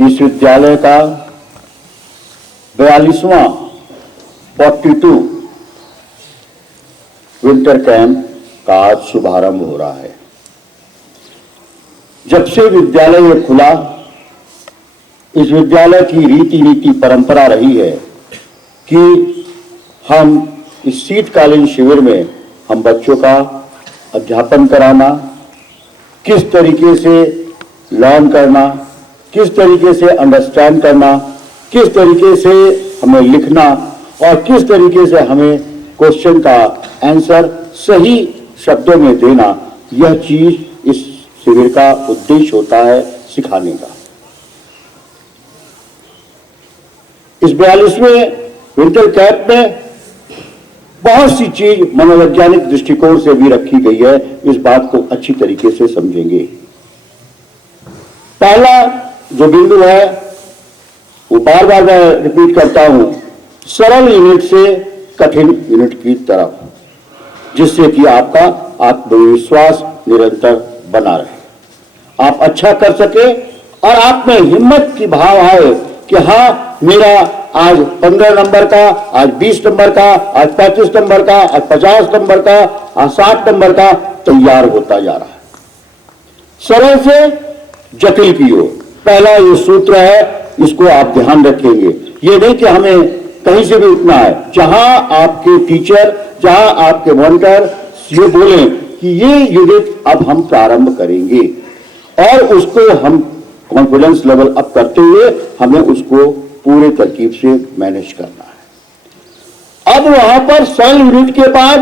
इस विद्यालय का 42वां 42 विंटर कैंप का आज शुभारंभ हो रहा है। जब से विद्यालय खुला, इस विद्यालय की रीति नीति परंपरा रही है कि हम इस शीतकालीन शिविर में हम बच्चों का अध्यापन कराना, किस तरीके से लर्न करना, किस तरीके से अंडरस्टैंड करना, किस तरीके से हमें लिखना और किस तरीके से हमें क्वेश्चन का आंसर सही शब्दों में देना, यह चीज इस शिविर का उद्देश्य होता है सिखाने का। इस 42वें विंटर कैंप में बहुत सी चीज मनोवैज्ञानिक दृष्टिकोण से भी रखी गई है, इस बात को अच्छी तरीके से समझेंगे। पहला जो बिंदु है वो बार बार मैं रिपीट करता हूं, सरल यूनिट से कठिन यूनिट की तरफ, जिससे कि आपका आत्मविश्वास निरंतर बना रहे, आप अच्छा कर सके और आप में हिम्मत की भाव आए कि हाँ, मेरा आज 15 नंबर का, आज 20 नंबर का, आज 35 नंबर का, आज 50 नंबर का, आज 60 नंबर का तैयार होता जा रहा है। सरल से जटिल की ओर पहला ये सूत्र है, इसको आप ध्यान रखेंगे। ये नहीं कि हमें कहीं से भी उठना है, जहां आपके टीचर, जहां आपके मॉनिटर ये बोले कि ये यूनिट अब हम प्रारंभ करेंगे और उसको हम कॉन्फिडेंस लेवल अप करते हुए हमें उसको पूरे तरकीब से मैनेज करना है। अब वहां पर सरल यूनिट के बाद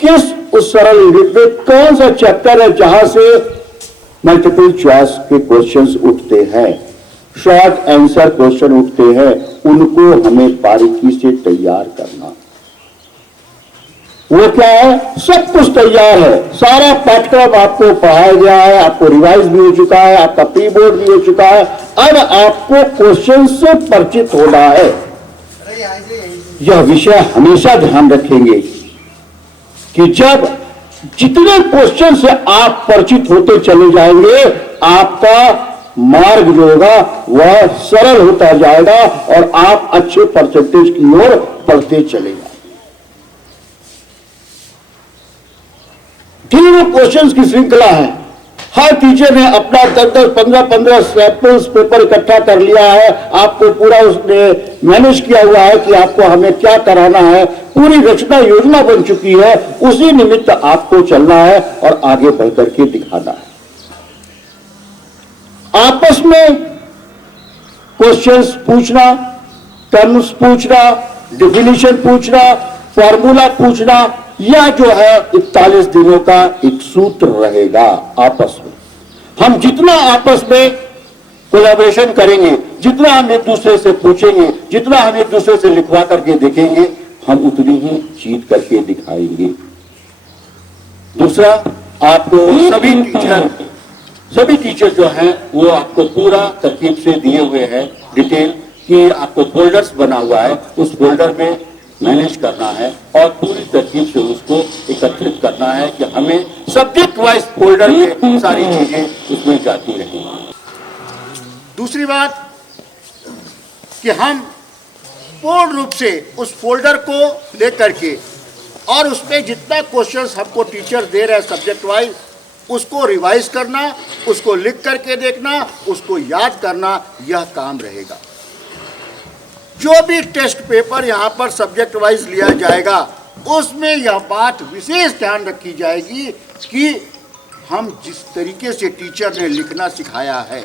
किस उस सरल यूनिट में कौन सा चैप्टर है जहां से मल्टीपल चॉइस के क्वेश्चंस उठते हैं, शॉर्ट आंसर क्वेश्चन उठते हैं, उनको हमें बारीकी से तैयार करना। वो क्या है? सब कुछ तैयार है, सारा पाठ्यक्रम आपको पढ़ाया गया है, आपको रिवाइज भी हो चुका है, आपका प्री बोर्ड भी हो चुका है। अब आपको क्वेश्चन से परिचित होना है। यह विषय हमेशा ध्यान रखेंगे कि जब जितने क्वेश्चन से आप परिचित होते चले जाएंगे, आपका मार्ग जो होगा वह सरल होता जाएगा और आप अच्छे परसेंटेज की ओर बढ़ते चले जाएंगे। तीनों क्वेश्चंस की श्रृंखला है। हर टीचर ने अपना 10-10, 15-15 सैंपल्स पेपर इकट्ठा कर लिया है, आपको पूरा उसने मैनेज किया हुआ है कि आपको हमें क्या कराना है, पूरी रचना योजना बन चुकी है। उसी निमित्त आपको चलना है और आगे बढ़ करके दिखाना है। आपस में क्वेश्चंस पूछना, टर्म्स पूछना, डिफिनीशन पूछना, फॉर्मूला पूछना, यह जो है 41 दिनों का एक सूत्र रहेगा। आपस में हम जितना आपस में कोलैबोरेशन करेंगे, जितना हम एक दूसरे से पूछेंगे, जितना हम एक दूसरे से लिखवा करके देखेंगे, हम उतनी ही जीत करके दिखाएंगे। दूसरा, आपको सभी टीचर जो हैं वो आपको पूरा तरकीब से दिए हुए हैं डिटेल कि आपको फोल्डर्स बना हुआ है, उस फोल्डर में मैनेज करना है और पूरी तरकीब से उसको एकत्रित करना है कि हमें सब्जेक्ट वाइज फोल्डर में सारी चीजें उसमें जाती रहेंगी। दूसरी बात कि हम पूर्ण रूप से उस फोल्डर को लेकर के और उसमें जितना क्वेश्चंस हमको टीचर दे रहे हैं सब्जेक्ट वाइज, उसको रिवाइज करना, उसको लिख करके देखना, उसको याद करना, यह काम रहेगा। जो भी टेस्ट पेपर यहाँ पर सब्जेक्ट वाइज लिया जाएगा, उसमें यह बात विशेष ध्यान रखी जाएगी कि हम जिस तरीके से टीचर ने लिखना सिखाया है,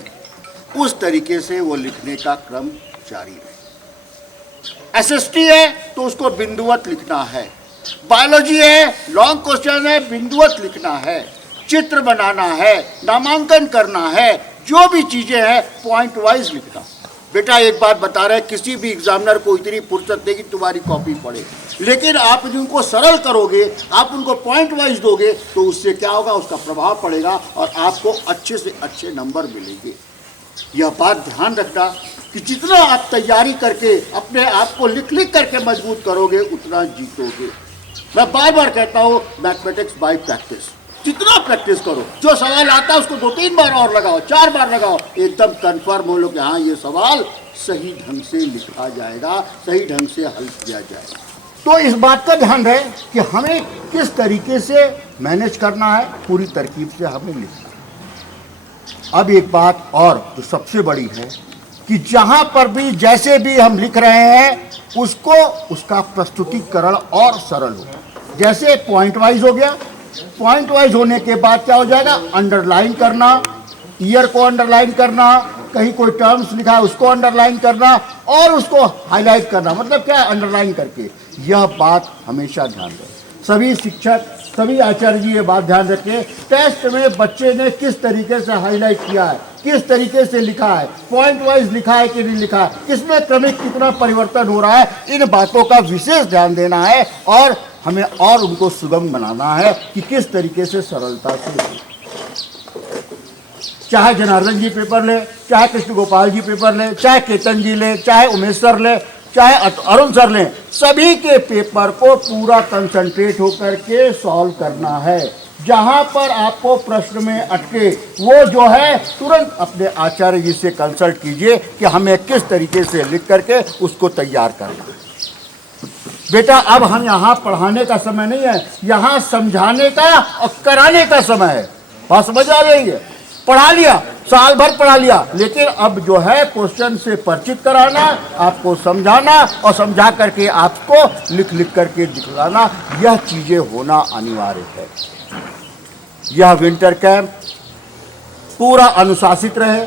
उस तरीके से वो लिखने का क्रम जारी रहे। एसएसटी है तो उसको बिंदुवत लिखना है, बायोलॉजी है, लॉन्ग क्वेश्चन है, बिंदुवत लिखना है, चित्र बनाना है, नामांकन करना है, जो भी चीजें हैं पॉइंट वाइज लिखना। बेटा एक बात बता रहे, किसी भी एग्जामिनर को इतनी फुर्सत नहीं कि तुम्हारी कॉपी पढ़े, लेकिन आप उनको सरल करोगे, आप उनको पॉइंट वाइज दोगे, तो उससे क्या होगा, उसका प्रभाव पड़ेगा और आपको अच्छे से अच्छे नंबर मिलेंगे। यह बात ध्यान रखना कि जितना आप तैयारी करके अपने आप को लिख लिख करके मजबूत करोगे, उतना जीतोगे। मैं बार बार कहता हूँ, मैथमेटिक्स बाय प्रैक्टिस। जितना प्रैक्टिस करो, जो सवाल आता है उसको 2-3 बार और लगाओ, 4 बार लगाओ, एकदम कंफर्म हो लो कि हाँ ये सवाल सही ढंग से लिखा जाएगा, सही ढंग से हल किया जाएगा। तो इस बात का ध्यान रहे कि हमें किस तरीके से मैनेज करना है, पूरी तरकीब से हमें लिखना है। अब एक बात और जो सबसे बड़ी है कि जहां पर भी जैसे भी हम लिख रहे हैं उसको उसका प्रस्तुतिकरण और सरल हो। जैसे पॉइंट वाइज हो गया, पॉइंट वाइज होने के बाद क्या हो जाएगा, अंडरलाइन करना, ईयर को अंडरलाइन करना, कहीं कोई टर्म्स लिखा है उसको अंडरलाइन करना और उसको हाईलाइट करना। मतलब क्या है, अंडरलाइन करके। यह बात हमेशा ध्यान दें, सभी शिक्षक, सभी आचार्य जी ये बात ध्यान रखें, टेस्ट में बच्चे ने किस तरीके से हाईलाइट किया है, किस तरीके से लिखा है, पॉइंट वाइज लिखा है कि नहीं लिखा है, किसमें क्रमिक कितना परिवर्तन हो रहा है, इन बातों का विशेष ध्यान देना है और हमें और उनको सुगम बनाना है कि किस तरीके से सरलता से। चाहे जनार्दन जी पेपर ले, चाहे कृष्ण गोपाल जी पेपर ले, चाहे केतन जी ले, चाहे उमेश सर ले, चाहे अरुण सर लें, सभी के पेपर को पूरा कंसंट्रेट होकर के सॉल्व करना है। जहां पर आपको प्रश्न में अटके वो जो है तुरंत अपने आचार्य जी से कंसल्ट कीजिए कि हमें किस तरीके से लिख करके उसको तैयार करना है। बेटा अब हम यहाँ पढ़ाने का समय नहीं है, यहाँ समझाने का और कराने का समय है। बात समझ आ रही है? पढ़ा लिया, साल भर पढ़ा लिया, लेकिन अब जो है क्वेश्चन से परिचित कराना, आपको समझाना और समझा करके आपको लिख लिख करके दिखलाना, यह चीजें होना अनिवार्य है। यह विंटर कैंप पूरा अनुशासित रहे,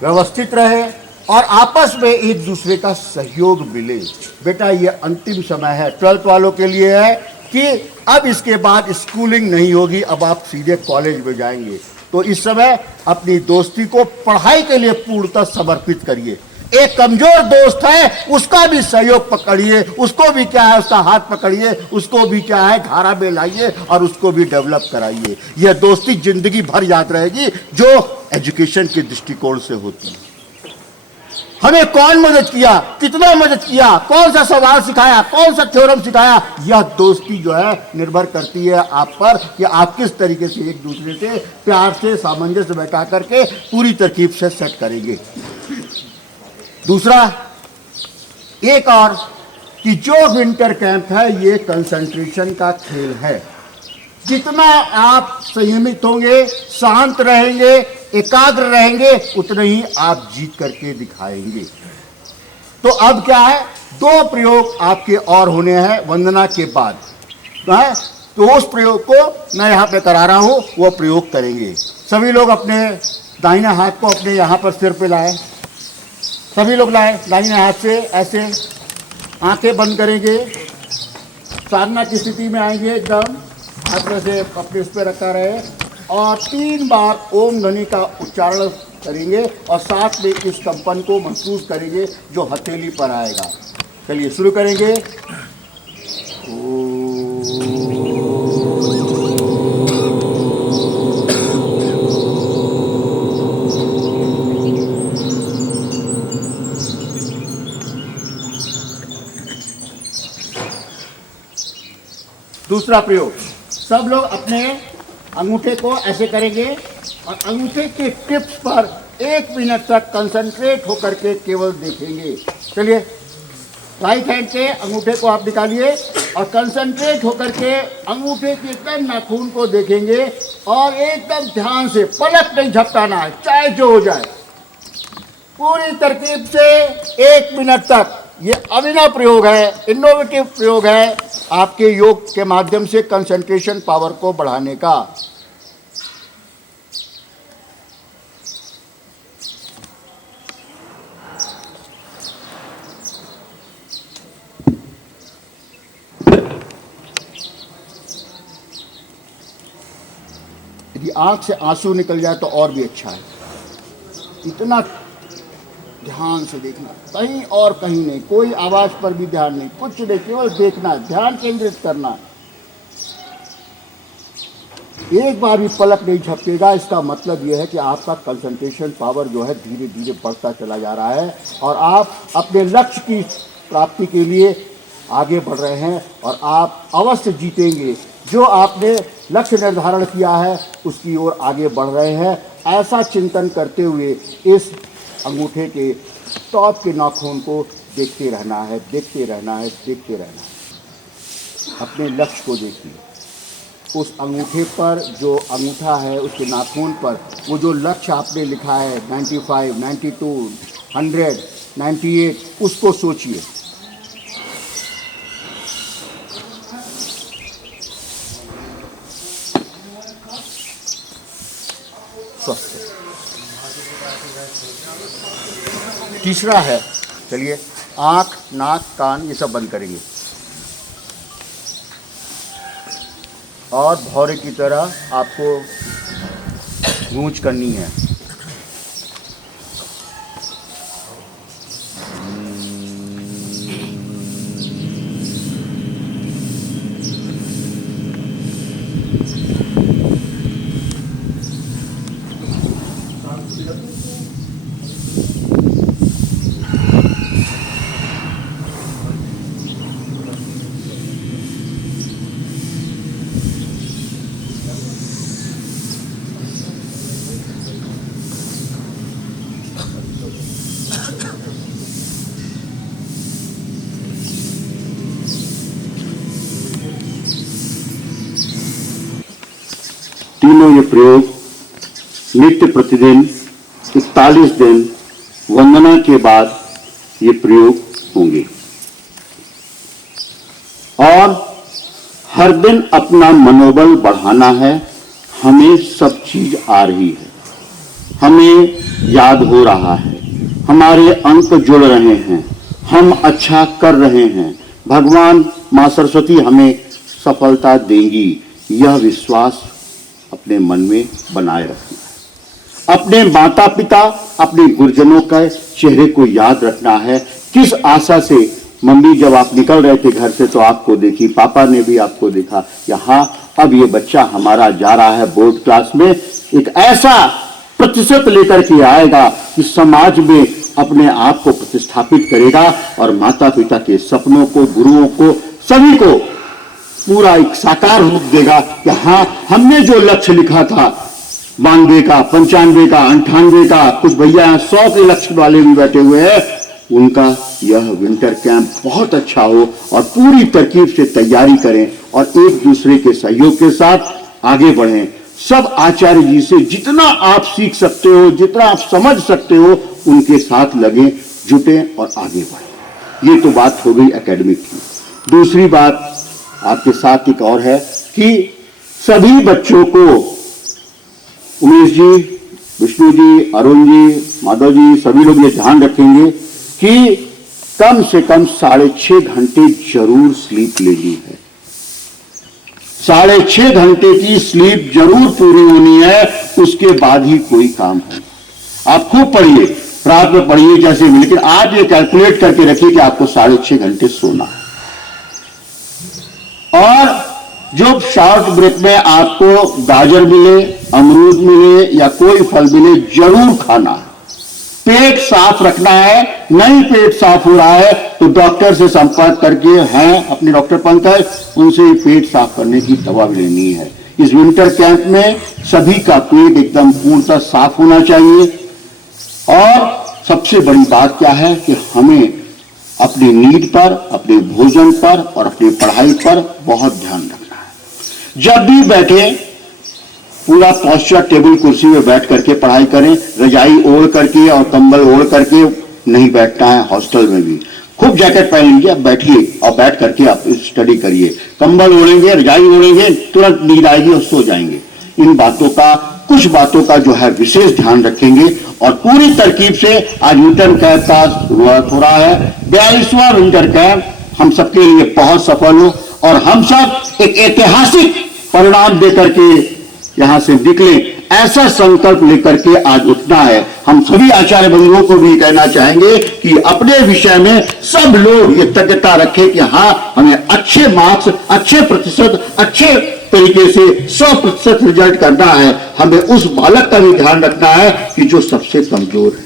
व्यवस्थित रहे और आपस में एक दूसरे का सहयोग मिले। बेटा ये अंतिम समय है 12th वालों के लिए है कि अब इसके बाद स्कूलिंग नहीं होगी, अब आप सीधे कॉलेज में जाएंगे। तो इस समय अपनी दोस्ती को पढ़ाई के लिए पूर्णतः समर्पित करिए। एक कमजोर दोस्त है उसका भी सहयोग पकड़िए, उसको भी क्या है उसका हाथ पकड़िए, उसको भी क्या है धारा में लाइए और उसको भी डेवलप कराइए। यह दोस्ती जिंदगी भर याद रहेगी जो एजुकेशन के दृष्टिकोण से होती है। हमें कौन मदद किया, कितना मदद किया, कौन सा सवाल सिखाया, कौन सा थ्योरम सिखाया, यह दोस्ती जो है निर्भर करती है आप पर कि आप किस तरीके से एक दूसरे से प्यार से सामंजस्य बैठा करके पूरी तरकीब से सेट करेंगे। दूसरा एक और कि जो विंटर कैंप है ये कंसंट्रेशन का खेल है। जितना आप संयमित होंगे, शांत रहेंगे, एकाग्र रहेंगे, उतना ही आप जीत करके दिखाएंगे। तो अब क्या है, 2 प्रयोग आपके और होने हैं वंदना के बाद, तो उस प्रयोग को मैं यहाँ पे करा रहा हूँ, वो प्रयोग करेंगे। सभी लोग अपने दाहिने हाथ को अपने यहाँ पर सिर पे लाए, सभी लोग लाए, दाहिने हाथ से ऐसे आंखें बंद करेंगे, साधना की स्थिति में आएंगे, एकदम हाथ में से अपने उस पर रखा रहे और 3 बार ओम ध्वनि का उच्चारण करेंगे और साथ में इस कंपन को महसूस करेंगे जो हथेली पर आएगा। चलिए शुरू करेंगे। दूसरा प्रयोग, सब लोग अपने अंगूठे को ऐसे करेंगे और अंगूठे के टिप्स पर 1 मिनट तक कंसंट्रेट होकर के केवल देखेंगे। चलिए राइट हैंड के अंगूठे को आप निकालिए और कंसंट्रेट होकर के अंगूठे के एकदम नाखून को देखेंगे और एकदम ध्यान से, पलक नहीं झपकाना है, चाहे जो हो जाए, पूरी तरकीब से 1 मिनट तक। ये अभिनव प्रयोग है, इनोवेटिव प्रयोग है आपके योग के माध्यम से कंसंट्रेशन पावर को बढ़ाने का। यदि आंख से आंसू निकल जाए तो और भी अच्छा है। इतना ध्यान से देखना, कहीं और कहीं नहीं, कोई आवाज पर भी ध्यान नहीं, कुछ नहीं, केवल देखना, ध्यान केंद्रित करना। एक बार भी पलक नहीं झपकेगा, इसका मतलब यह है कि आपका कंसंट्रेशन पावर जो है धीरे धीरे बढ़ता चला जा रहा है और आप अपने लक्ष्य की प्राप्ति के लिए आगे बढ़ रहे हैं और आप अवश्य जीतेंगे। जो आपने लक्ष्य निर्धारण किया है उसकी ओर आगे बढ़ रहे हैं। ऐसा चिंतन करते हुए इस अंगूठे के टॉप के नाखून को देखते रहना है, देखते रहना है, देखते रहना है। अपने लक्ष्य को देखिए। उस अंगूठे पर जो अंगूठा है उसके नाखून पर वो जो लक्ष्य आपने लिखा है 95, 92, 100, 98, उसको सोचिए। स्वस्थ। तीसरा है, चलिए आँख, नाक, कान ये सब बंद करेंगे और भौरे की तरह आपको गूंज करनी है। तीनों ये प्रयोग नित्य प्रतिदिन 41 दिन वंदना के बाद ये प्रयोग होंगे और हर दिन अपना मनोबल बढ़ाना है। हमें सब चीज आ रही है, हमें याद हो रहा है, हमारे अंक जुड़ रहे हैं, हम अच्छा कर रहे हैं, भगवान मां सरस्वती हमें सफलता देंगी, यह विश्वास अपने मन में बनाए रखना है। अपने माता पिता, अपने गुरुजनों के चेहरे को याद रखना है। किस आशा से मम्मी जब आप निकल रहे थे घर से तो आपको देखी, पापा ने भी आपको देखा, यहाँ अब ये बच्चा हमारा जा रहा है बोर्ड क्लास में, एक ऐसा प्रतिशत लेकर के आएगा कि समाज में अपने आप को प्रतिस्थापित करेगा और माता पिता के सपनों को, गुरुओं को, सभी को पूरा एक साकार रूप देगा कि हाँ, हमने जो लक्ष्य लिखा था 92 का, 95 का, 98 का, कुछ भैया 100 के लक्ष्य वाले भी बैठे हुए हैं, उनका यह विंटर कैंप बहुत अच्छा हो और पूरी तरकीब से तैयारी करें और एक दूसरे के सहयोग के साथ आगे बढ़ें। सब आचार्य जी से जितना आप सीख सकते हो, जितना आप समझ सकते हो, उनके साथ लगे, जुटे और आगे बढ़े। ये तो बात हो गई एकेडमिक की। दूसरी बात आपके साथ एक और है कि सभी बच्चों को, उमेश जी, विष्णु जी, अरुण जी, माधव जी, सभी लोग ये ध्यान रखेंगे कि कम से कम 6.5 घंटे जरूर स्लीप लेनी है। 6.5 घंटे की स्लीप जरूर पूरी होनी है, उसके बाद ही कोई काम हो। आप खूब पढ़िए, रात में पढ़िए जैसे भी, लेकिन आज ये कैलकुलेट करके रखिए कि आपको 6.5 घंटे सोना है। और जो शॉर्ट ब्रेक में आपको गाजर मिले, अमरूद मिले या कोई फल मिले, जरूर खाना है। पेट साफ रखना है। नहीं पेट साफ हो रहा है तो डॉक्टर से संपर्क करके, हैं अपने डॉक्टर पंकज, उनसे पेट साफ करने की दवा भी लेनी है। इस विंटर कैंप में सभी का पेट एकदम पूर्णतः साफ होना चाहिए। और सबसे बड़ी बात क्या है कि हमें अपनी नींद पर, अपने भोजन पर और अपनी पढ़ाई पर बहुत ध्यान रखना है। जब भी बैठे पूरा पॉस्चर, टेबल कुर्सी में बैठ करके पढ़ाई करें। रजाई ओढ़ करके और कंबल ओढ़ करके नहीं बैठना है। हॉस्टल में भी खूब जैकेट पहन लीजिए, आप बैठिए और बैठ करके आप स्टडी करिए। कंबल ओढ़ेंगे, रजाई ओढ़ेंगे, तुरंत नींद आएगी और सो जाएंगे। इन बातों का, कुछ बातों का जो है विशेष ध्यान रखेंगे और पूरी तरकीब से आज विंटर कैंप का शुरुआत हो रहा है। 42वां विंटर कैंप हम सबके लिए बहुत सफल हो और हम सब एक ऐतिहासिक परिणाम देकर के यहां से निकले, ऐसा संकल्प लेकर के आज उठना है। हम सभी आचार्य बंधुओं को भी कहना चाहेंगे कि अपने विषय में सब लोग ये तज्ञता रखें कि हाँ, हमें अच्छे मार्क्स, अच्छे प्रतिशत, अच्छे तरीके से 100% रिजल्ट करना है। हमें उस बालक का भी ध्यान रखना है कि जो सबसे कमजोर है।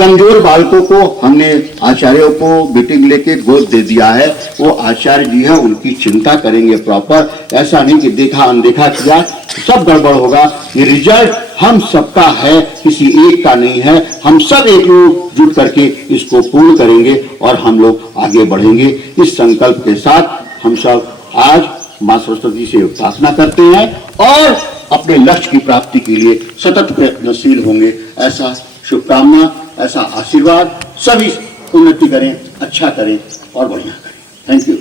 कमजोर बालकों को हमने आचार्यों को मीटिंग लेके गोद दे दिया है। वो आचार्य जी है, उनकी चिंता करेंगे प्रॉपर। ऐसा नहीं कि देखा अनदेखा किया, सब गड़बड़ होगा। ये रिजल्ट हम सबका है, किसी एक का नहीं है। हम सब एकजुट करके इसको पूर्ण करेंगे और हम लोग आगे बढ़ेंगे। इस संकल्प के साथ हम सब आज मां सरस्वती से प्रार्थना करते हैं और अपने लक्ष्य की प्राप्ति के लिए सतत प्रयत्नशील होंगे। ऐसा शुभकामना, ऐसा आशीर्वाद। सभी उन्नति करें, अच्छा करें और बढ़िया करें। Thank you.